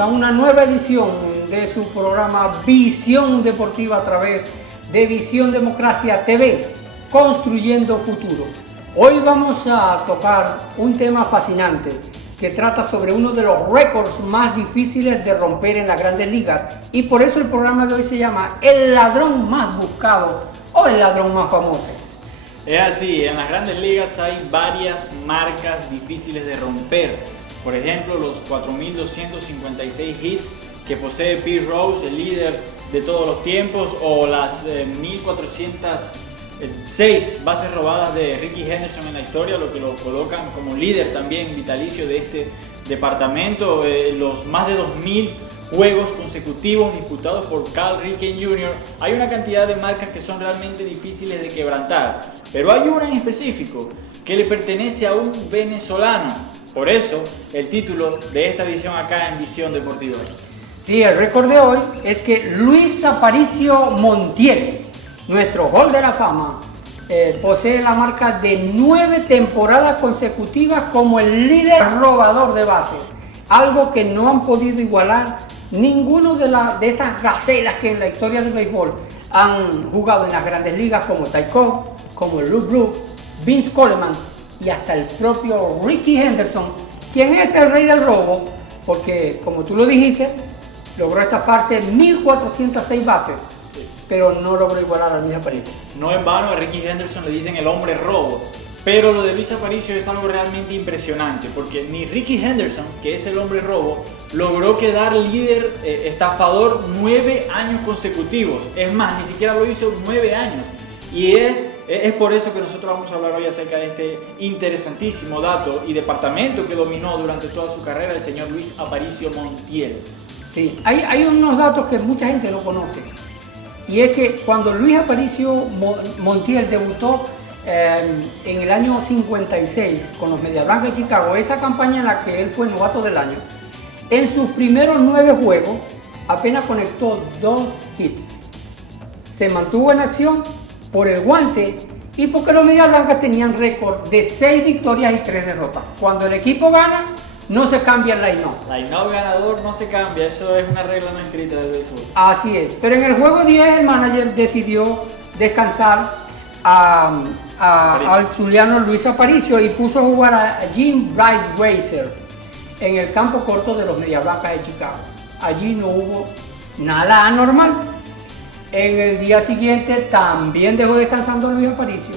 a una nueva edición de su programa Visión Deportiva a través de Visión Democracia TV, Construyendo Futuro. Hoy vamos a tocar un tema fascinante que trata sobre uno de los récords más difíciles de romper en las grandes ligas, y por eso el programa de hoy se llama El ladrón más buscado o el ladrón más famoso. Es así, en las grandes ligas hay varias marcas difíciles de romper. Por ejemplo, los 4.256 hits que posee Pete Rose, el líder de todos los tiempos, o las 1.406 bases robadas de Rickey Henderson en la historia, lo que lo colocan como líder también vitalicio de este departamento. Los más de 2.000 juegos consecutivos disputados por Cal Ripken Jr. Hay una cantidad de marcas que son realmente difíciles de quebrantar, pero hay una en específico que le pertenece a un venezolano. Por eso el título de esta edición acá en Visión Deportiva. Sí, el récord de hoy es que Luis Aparicio Montiel, nuestro Hall de la Fama, posee la marca de 9 temporadas consecutivas como el líder robador de bases, algo que no han podido igualar ninguno de estas gacelas que en la historia del béisbol han jugado en las grandes ligas, como Ty Cobb, como Luke Brooks, Vince Coleman y hasta el propio Rickey Henderson, quien es el rey del robo, porque como tú lo dijiste, logró estafarse 1.406 bases, pero no logró igualar a Luis Aparicio. No en vano a Rickey Henderson le dicen el hombre robo, pero lo de Luis Aparicio es algo realmente impresionante, porque ni Rickey Henderson, que es el hombre robo, logró quedar líder estafador 9 años consecutivos. Es más, ni siquiera lo hizo 9 años. Y es por eso que nosotros vamos a hablar hoy acerca de este interesantísimo dato y departamento que dominó durante toda su carrera el señor Luis Aparicio Montiel. Sí, hay unos datos que mucha gente no conoce. Y es que cuando Luis Aparicio Montiel debutó en el año 56 con los Medias Blancas de Chicago, esa campaña en la que él fue novato del año, en sus primeros 9 juegos apenas conectó 2 hits. Se mantuvo en acción por el guante y porque los Medias Blancas tenían récord de 6 victorias y 3 derrotas. Cuando el equipo gana, no se cambia el line-up. Line-up ganador no se cambia, eso es una regla no escrita del béisbol. Así es, pero en el juego 10 el manager decidió descansar al zuliano Luis Aparicio y puso a jugar a Jim Brightweiser en el campo corto de los Medias Blancas de Chicago. Allí no hubo nada anormal. En el día siguiente también dejó descansando a Luis Aparicio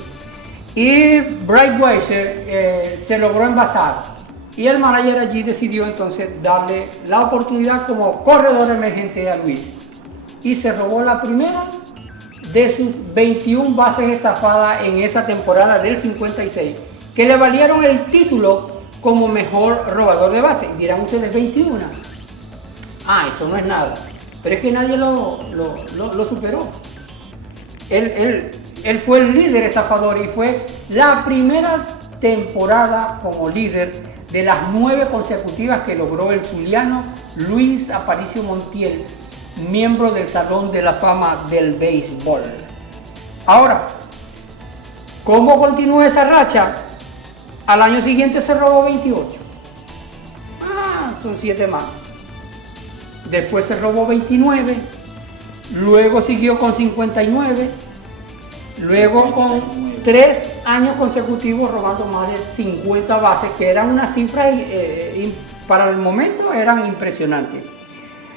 y Brightweiser se logró envasar. Y el manager allí decidió entonces darle la oportunidad como corredor emergente a Luis. Y se robó la primera de sus 21 bases estafadas en esa temporada del 56, que le valieron el título como mejor robador de bases. Dirán ustedes, 21. Eso no es nada. Pero es que nadie lo superó. Él fue el líder estafador y fue la primera temporada como líder de las 9 consecutivas que logró el zuliano Luis Aparicio Montiel, miembro del Salón de la Fama del Béisbol. Ahora, ¿cómo continúa esa racha? Al año siguiente se robó 28. Son 7 más. Después se robó 29. Luego siguió con 59. Luego con 3 años consecutivos robando más de 50 bases, que eran unas cifras para el momento eran impresionantes.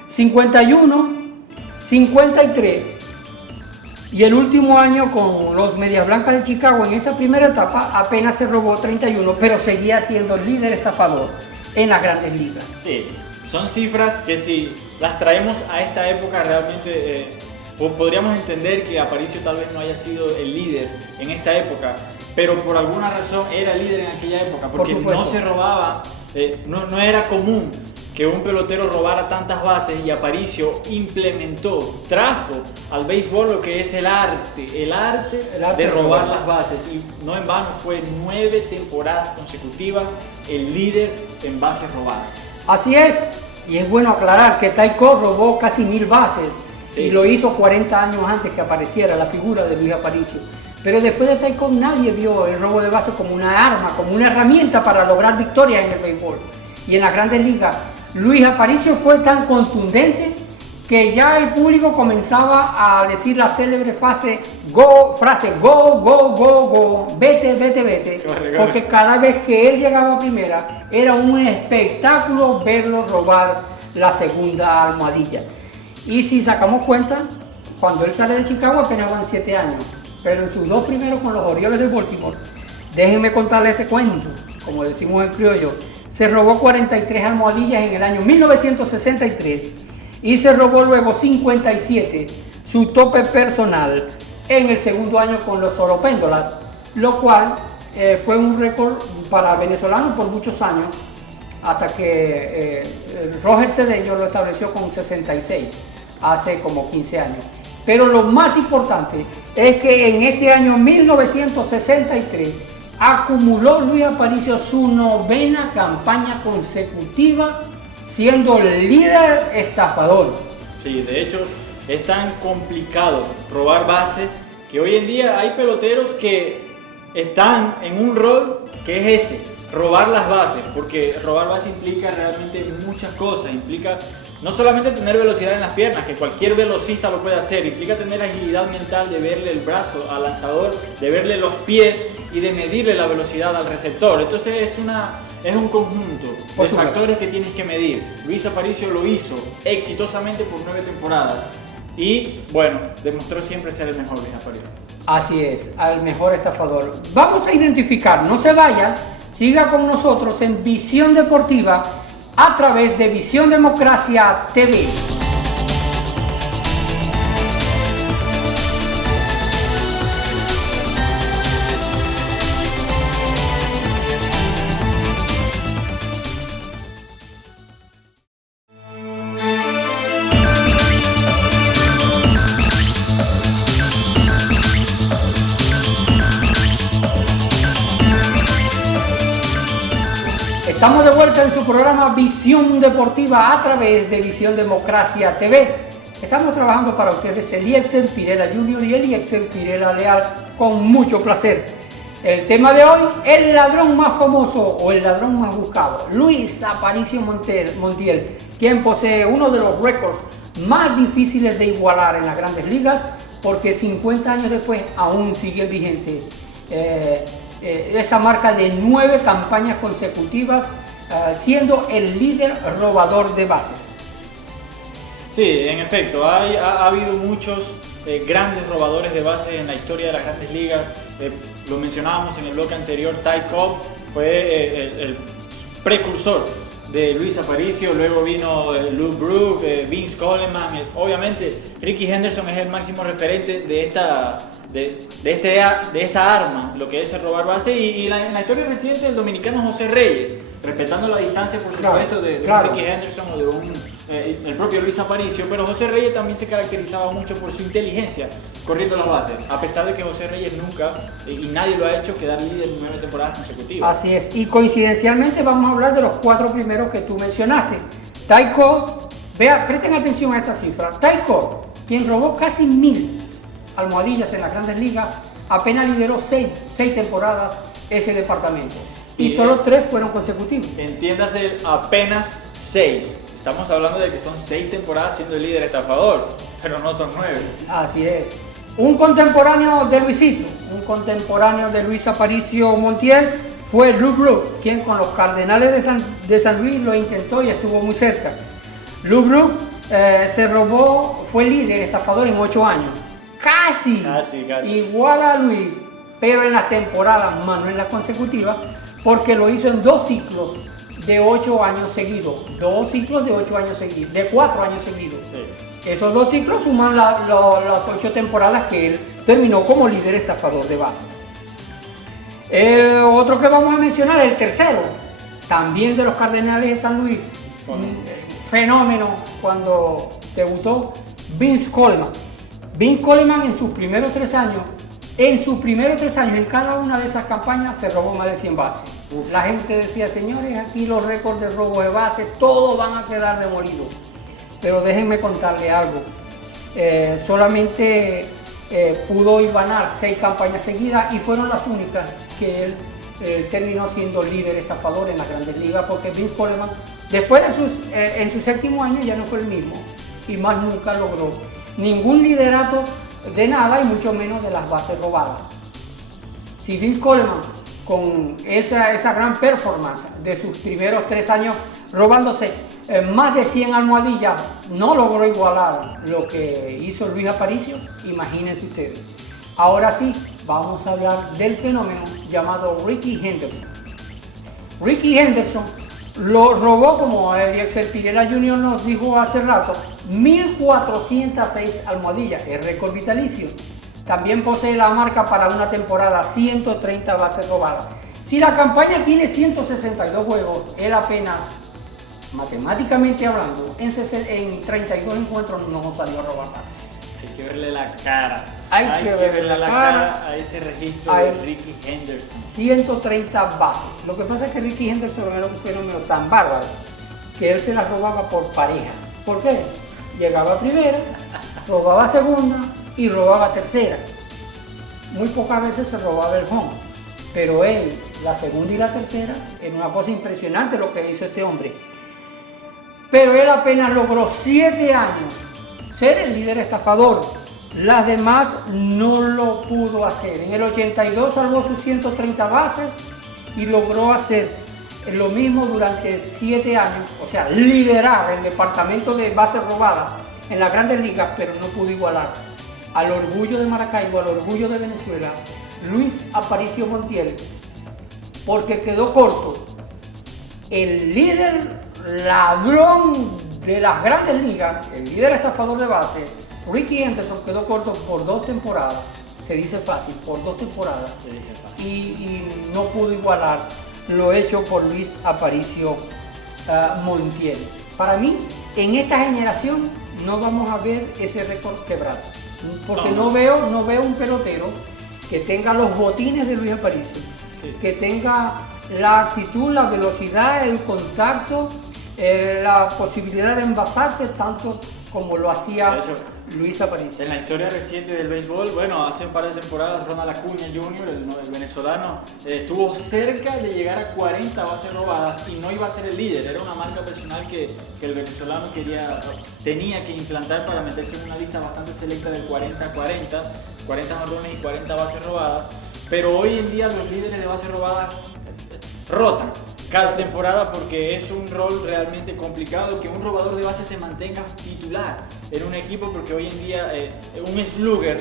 51, 53 y el último año con los Medias Blancas de Chicago en esa primera etapa apenas se robó 31, pero seguía siendo el líder estafador en las grandes ligas. Sí, son cifras que si las traemos a esta época realmente podríamos entender que Aparicio tal vez no haya sido el líder en esta época, pero por alguna razón era el líder en aquella época, porque no se robaba, no era común que un pelotero robara tantas bases, y Aparicio trajo al béisbol lo que es el arte de robar las bases, y no en vano fue 9 temporadas consecutivas el líder en bases robadas. Así es, y es bueno aclarar que Ty Cobb robó casi 1.000 bases. Sí. Y lo hizo 40 años antes que apareciera la figura de Luis Aparicio. Pero después de Ty Cobb nadie vio el robo de bases como una arma, como una herramienta para lograr victorias en el béisbol. Y en las grandes ligas Luis Aparicio fue tan contundente que ya el público comenzaba a decir la célebre frase go, go, vete, vete, vete, porque cada vez que él llegaba a primera era un espectáculo verlo robar la segunda almohadilla. Y si sacamos cuenta, cuando él sale de Chicago apenas van 7 años, pero en sus 2 primeros con los Orioles de Baltimore, déjenme contarles este cuento, como decimos en criollo, se robó 43 almohadillas en el año 1963 y se robó luego 57, su tope personal, en el segundo año con los Oropéndolas, lo cual fue un récord para venezolanos por muchos años, hasta que Roger Cedeño lo estableció con 66, hace como 15 años. Pero lo más importante es que en este año 1963 acumuló Luis Aparicio su 9ª campaña consecutiva siendo el líder estafador. Sí, de hecho es tan complicado robar bases que hoy en día hay peloteros que están en un rol que es ese, robar las bases, porque robar bases implica realmente muchas cosas, implica no solamente tener velocidad en las piernas, que cualquier velocista lo puede hacer, implica tener agilidad mental de verle el brazo al lanzador, de verle los pies y de medirle la velocidad al receptor. Entonces es un conjunto de factores que tienes que medir. Luis Aparicio lo hizo exitosamente por 9 temporadas y bueno, demostró siempre ser el mejor Luis Aparicio. Así es, al mejor estafador. Vamos a identificar, no se vaya, siga con nosotros en Visión Deportiva a través de Visión Democracia TV. Estamos de vuelta en su programa Visión Deportiva a través de Visión Democracia TV. Estamos trabajando para ustedes Eliezer Pirela Jr. y Eliezer Pirela Leal con mucho placer. El tema de hoy, el ladrón más famoso o el ladrón más buscado, Luis Aparicio Montiel, quien posee uno de los récords más difíciles de igualar en las grandes ligas, porque 50 años después aún sigue vigente. Esa marca de 9 campañas consecutivas, siendo el líder robador de bases. Sí, en efecto, ha habido muchos grandes robadores de bases en la historia de las grandes ligas. Lo mencionábamos en el bloque anterior, Ty Cobb fue el precursor de Luis Aparicio, luego vino Lou Brook, Vince Coleman, obviamente Rickey Henderson es el máximo referente de esta arma, lo que es el robar base, y en la historia reciente del dominicano José Reyes, respetando la distancia por supuesto de Rickey Henderson o de el propio Luis Aparicio, pero José Reyes también se caracterizaba mucho por su inteligencia corriendo las bases, a pesar de que José Reyes nunca, y nadie lo ha hecho, quedar líder en 9 temporadas consecutivas. Así es, y coincidencialmente vamos a hablar de los 4 primeros que tú mencionaste. Ty Cobb, presten atención a esta cifra, Ty Cobb, quien robó casi 1000 almohadillas en las grandes ligas, apenas lideró 6 temporadas ese departamento, y solo 3 fueron consecutivos. Entiéndase, apenas 6. Estamos hablando de que son 6 temporadas siendo el líder estafador, pero no son 9. Así es. Un contemporáneo de Luisito, un contemporáneo de Luis Aparicio Montiel fue Lou Brook, quien con los Cardenales de San Luis lo intentó y estuvo muy cerca. Lou Brook fue líder estafador en 8 años. Casi igual a Luis, pero en las temporadas, más no en las consecutivas, porque lo hizo en 2 ciclos de 8 años seguidos. 2 ciclos de 8 años seguidos, de 4 años seguidos. Sí. Esos 2 ciclos suman las 8 temporadas que él terminó como líder estafador de base. Otro que vamos a mencionar, el tercero, también de los Cardenales de San Luis, un fenómeno cuando debutó, Vince Coleman. Vince Coleman en sus primeros 3 años, en cada una de esas campañas se robó más de 100 bases. La gente decía, señores, aquí los récords de robo de bases, todos van a quedar demolidos. Pero déjenme contarle algo. Solamente pudo ganar 6 campañas seguidas y fueron las únicas que él terminó siendo líder estafador en las grandes ligas, porque Vince Coleman Después en su séptimo año ya no fue el mismo y más nunca logró ningún liderato de nada y mucho menos de las bases robadas. Si Bill Coleman, con esa gran performance de sus primeros 3 años robándose más de 100 almohadillas, no logró igualar lo que hizo Luis Aparicio, imagínense ustedes. Ahora sí, vamos a hablar del fenómeno llamado Rickey Henderson. Rickey Henderson lo robó, como Eliezer Pirela Jr. nos dijo hace rato, 1.406 almohadillas, es récord vitalicio. También posee la marca para una temporada, 130 bases robadas. Si la campaña tiene 162 juegos, él apenas, matemáticamente hablando, en 32 encuentros no salió a robar bases. Hay que verle la cara. Hay que verle la cara a ese registro de Rickey Henderson. 130 bases. Lo que pasa es que Rickey Henderson era un fenómeno tan bárbaro que él se las robaba por pareja. ¿Por qué? Llegaba primera, robaba segunda y robaba tercera. Muy pocas veces se robaba el home, pero él, la segunda y la tercera, era una cosa impresionante lo que hizo este hombre. Pero él apenas logró 7 años ser el líder estafador. Las demás no lo pudo hacer. En el 82 salvó sus 130 bases y logró hacer lo mismo durante 7 años, o sea, liderar el departamento de bases robadas en las grandes ligas, pero no pudo igualar al orgullo de Maracaibo, al orgullo de Venezuela, Luis Aparicio Montiel, porque quedó corto. El líder ladrón de las grandes ligas, el líder estafador de bases, Rickey Henderson, quedó corto por 2 temporadas, se dice fácil, por 2 temporadas, y no pudo igualar lo hecho por Luis Aparicio Montiel. Para mí, en esta generación no vamos a ver ese récord quebrado, porque no veo un pelotero que tenga los botines de Luis Aparicio, que tenga la actitud, la velocidad, el contacto, la posibilidad de envasarse tanto como lo hacía Luis Aparicio. En la historia reciente del béisbol, bueno, hace un par de temporadas Ronald Acuña Jr., el venezolano, estuvo cerca de llegar a 40 bases robadas y no iba a ser el líder. Era una marca personal que el venezolano tenía que implantar para meterse en una lista bastante selecta del 40-40, 40 jonrones y 40 bases robadas. Pero hoy en día los líderes de bases robadas rotan cada temporada porque es un rol realmente complicado que un robador de base se mantenga titular en un equipo, porque hoy en día un slugger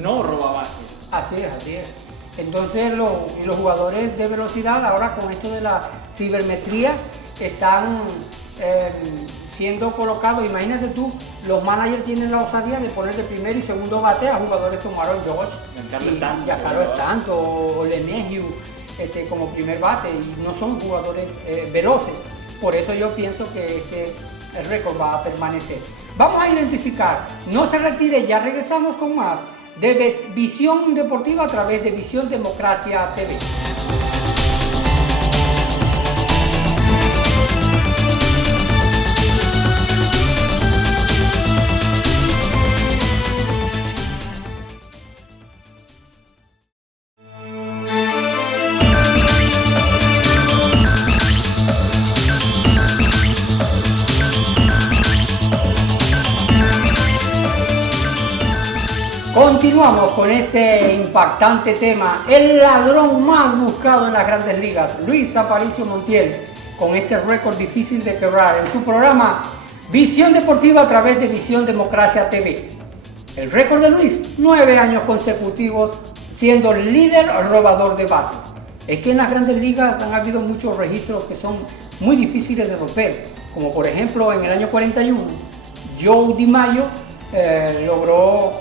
no roba bases. Así es. Entonces los jugadores de velocidad ahora con esto de la cibermetría están siendo colocados. Imagínate tú, los managers tienen la osadía de poner de primer y segundo bate a jugadores como Aaron George, Giancarlo Stanton o LeMahieu como primer bate, y no son jugadores veloces. Por eso yo pienso que el récord va a permanecer. Vamos a identificar, no se retire, ya regresamos con más de Visión Deportiva a través de Visión Democracia TV. Continuamos con este impactante tema, el ladrón más buscado en las grandes ligas, Luis Aparicio Montiel, con este récord difícil de quebrar en su programa Visión Deportiva a través de Visión Democracia TV. El récord de Luis, 9 años consecutivos siendo líder robador de bases. Es que en las grandes ligas han habido muchos registros que son muy difíciles de romper, como por ejemplo en el año 41, Joe DiMaggio logró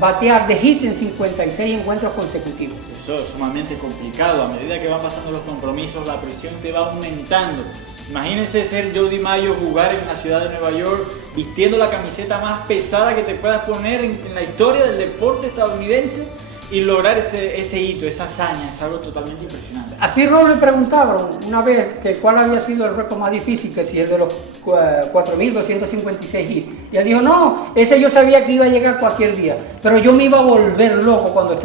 batear de hit en 56 encuentros consecutivos. Eso es sumamente complicado. A medida que van pasando los compromisos, la presión te va aumentando. Imagínense ser Joe DiMaggio, jugar en la ciudad de Nueva York, vistiendo la camiseta más pesada que te puedas poner en la historia del deporte estadounidense, y lograr ese hito, esa hazaña, es algo totalmente impresionante. A Pete Rose le preguntaron una vez que cuál había sido el récord más difícil, que si el de los 4.256 hits. Y él dijo, no, ese yo sabía que iba a llegar cualquier día, pero yo me iba a volver loco cuando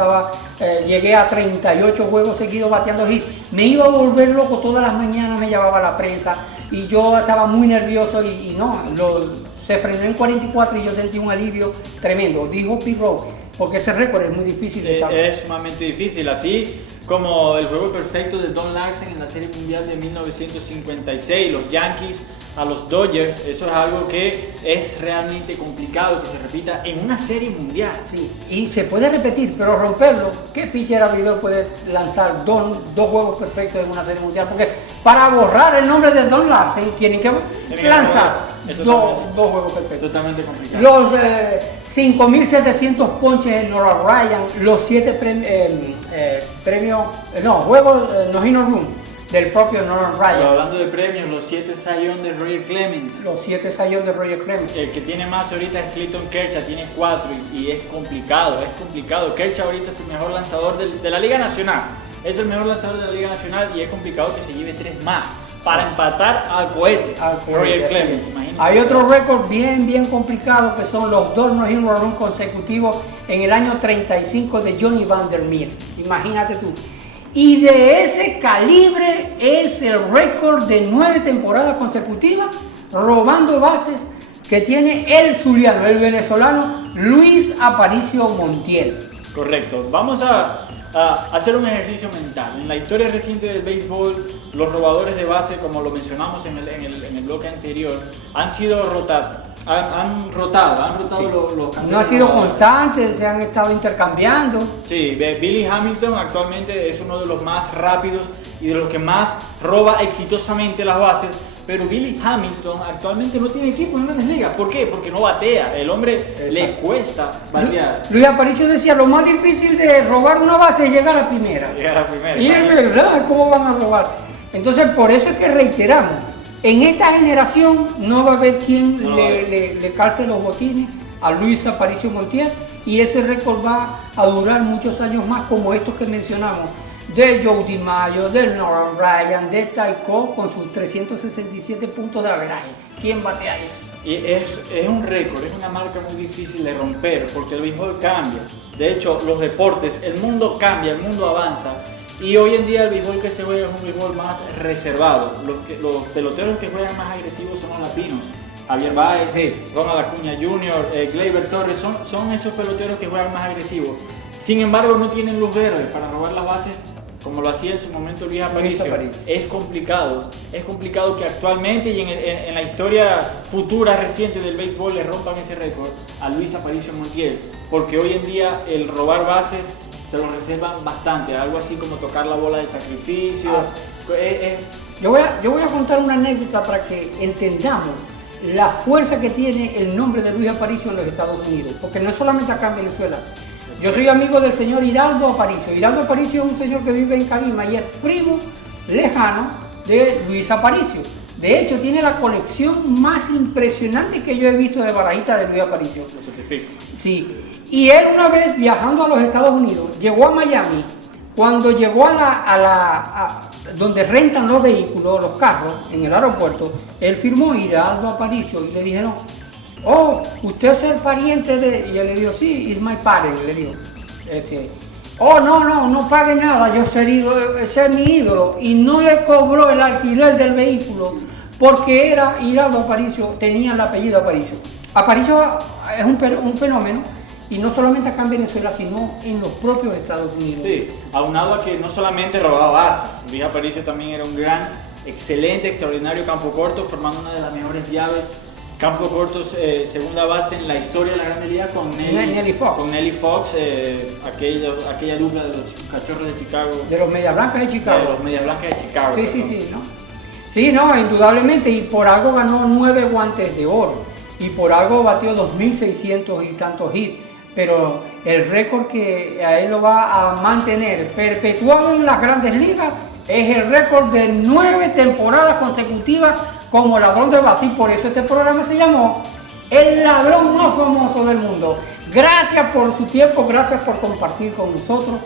llegué a 38 juegos seguidos bateando hits. Me iba a volver loco todas las mañanas, me llamaba la prensa y yo estaba muy nervioso y no, se frenó en 44 y yo sentí un alivio tremendo, dijo Pete Rose, porque ese récord es muy difícil de sacar. Es sumamente difícil, así como el juego perfecto de Don Larsen en la Serie Mundial de 1956, los Yankees a los Dodgers, eso es algo que es realmente complicado que se repita en una Serie Mundial. Sí, y se puede repetir, pero romperlo, ¿qué pitcher abridor puede lanzar dos juegos perfectos en una Serie Mundial? Porque para borrar el nombre de Don Larsen tienen que lanzar dos juegos perfectos. Totalmente complicado. Los 5.700 ponches en Nolan Ryan, los 7 juegos no-hitter run del propio Nolan Ryan. Pero hablando de premios, los 7 Cy Young de Roger Clemens. Los 7 Cy Young de Roger Clemens. El que tiene más ahorita es Clayton Kershaw, tiene 4 y es complicado. Kershaw ahorita es el mejor lanzador de la Liga Nacional. Es el mejor lanzador de la Liga Nacional y es complicado que se lleve 3 más para empatar al cohete. Roger Clemens, imagínate. Hay otro récord bien complicado que son los 2 no-hitter run consecutivos en el año 35 de Johnny Vandermeer. Imagínate tú. Y de ese calibre es el récord de 9 temporadas consecutivas robando bases que tiene el zuliano, el venezolano Luis Aparicio Montiel. Correcto. Vamos a hacer un ejercicio mental. En la historia reciente del béisbol, los robadores de base, como lo mencionamos en el bloque anterior, han sido rotados. Han rotado sí. los campeones. No ha sido constante, se han estado intercambiando. Sí, Billy Hamilton actualmente es uno de los más rápidos y de los que más roba exitosamente las bases. Pero Billy Hamilton actualmente no tiene equipo en Grandes Ligas. ¿Por qué? Porque no batea. El hombre le cuesta batear. Luis Aparicio decía, lo más difícil de robar una base es llegar a primera. Y es verdad, ¿cómo van a robar? Entonces, por eso es que reiteramos, en esta generación no va a haber quien le calce los botines a Luis Aparicio Montiel y ese récord va a durar muchos años más, como estos que mencionamos, de Joe DiMaggio, del Nolan Ryan, de Ty Cobb con sus 367 puntos de averaje. ¿Quién batea eso? Y es un récord, es una marca muy difícil de romper porque el béisbol cambia. De hecho, los deportes, el mundo cambia, el mundo avanza. Y hoy en día el béisbol que se juega es un béisbol más reservado. Los peloteros que juegan más agresivos son los latinos. Javier Baez, Ronald Acuña Jr., Gleyber Torres, son esos peloteros que juegan más agresivos. Sin embargo, no tienen luz verde para robar las bases como lo hacía en su momento Luis Aparicio. Es complicado que actualmente y en la historia futura reciente del béisbol le rompan ese récord a Luis Aparicio Montiel, porque hoy en día el robar bases se lo reservan bastante, algo así como tocar la bola de sacrificio. Yo voy a contar una anécdota para que entendamos la fuerza que tiene el nombre de Luis Aparicio en los Estados Unidos, porque no es solamente acá en Venezuela. Yo soy amigo del señor Hiraldo Aparicio. Hiraldo Aparicio es un señor que vive en Calima y es primo lejano de Luis Aparicio. De hecho, tiene la colección más impresionante que yo he visto de barajitas de Luis Aparicio. Lo certifico. Sí. Y él una vez viajando a los Estados Unidos, llegó a Miami. Cuando llegó a donde rentan los vehículos, los carros, en el aeropuerto, él firmó Hiraldo Aparicio y le dijeron, oh, usted es el pariente de... Y él le dijo, sí, it's my parent, le dijo. Oh, no pague nada, ese es mi ídolo. Y no le cobró el alquiler del vehículo porque era Hiraldo Aparicio, tenía el apellido Aparicio. Aparicio es un fenómeno, y no solamente acá en Venezuela, sino en los propios Estados Unidos. Sí, aunado a que no solamente robaba bases, Luis Aparicio también era un gran, excelente, extraordinario campo corto, formando una de las mejores llaves. Campo corto, segunda base en la historia de la Grandes Ligas con Nelly Fox, aquella dupla de los Cachorros de Chicago. De los Medias Blancas de Chicago. De los Medias Blancas de Chicago. Sí, ¿no? Sí, no, indudablemente, y por algo ganó 9 guantes de oro, y por algo batió 2.600 y tantos hits, pero el récord que a él lo va a mantener perpetuado en las Grandes Ligas es el récord de 9 temporadas consecutivas como ladrón de base, y por eso este programa se llamó el ladrón más famoso del mundo. Gracias por su tiempo, gracias por compartir con nosotros.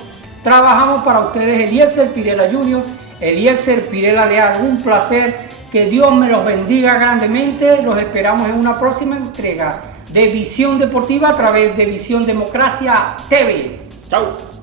Trabajamos para ustedes Eliezer Pirela Jr., Eliezer Pirela Leal. Un placer, que Dios me los bendiga grandemente. Los esperamos en una próxima entrega de Visión Deportiva a través de Visión Democracia TV. Chao.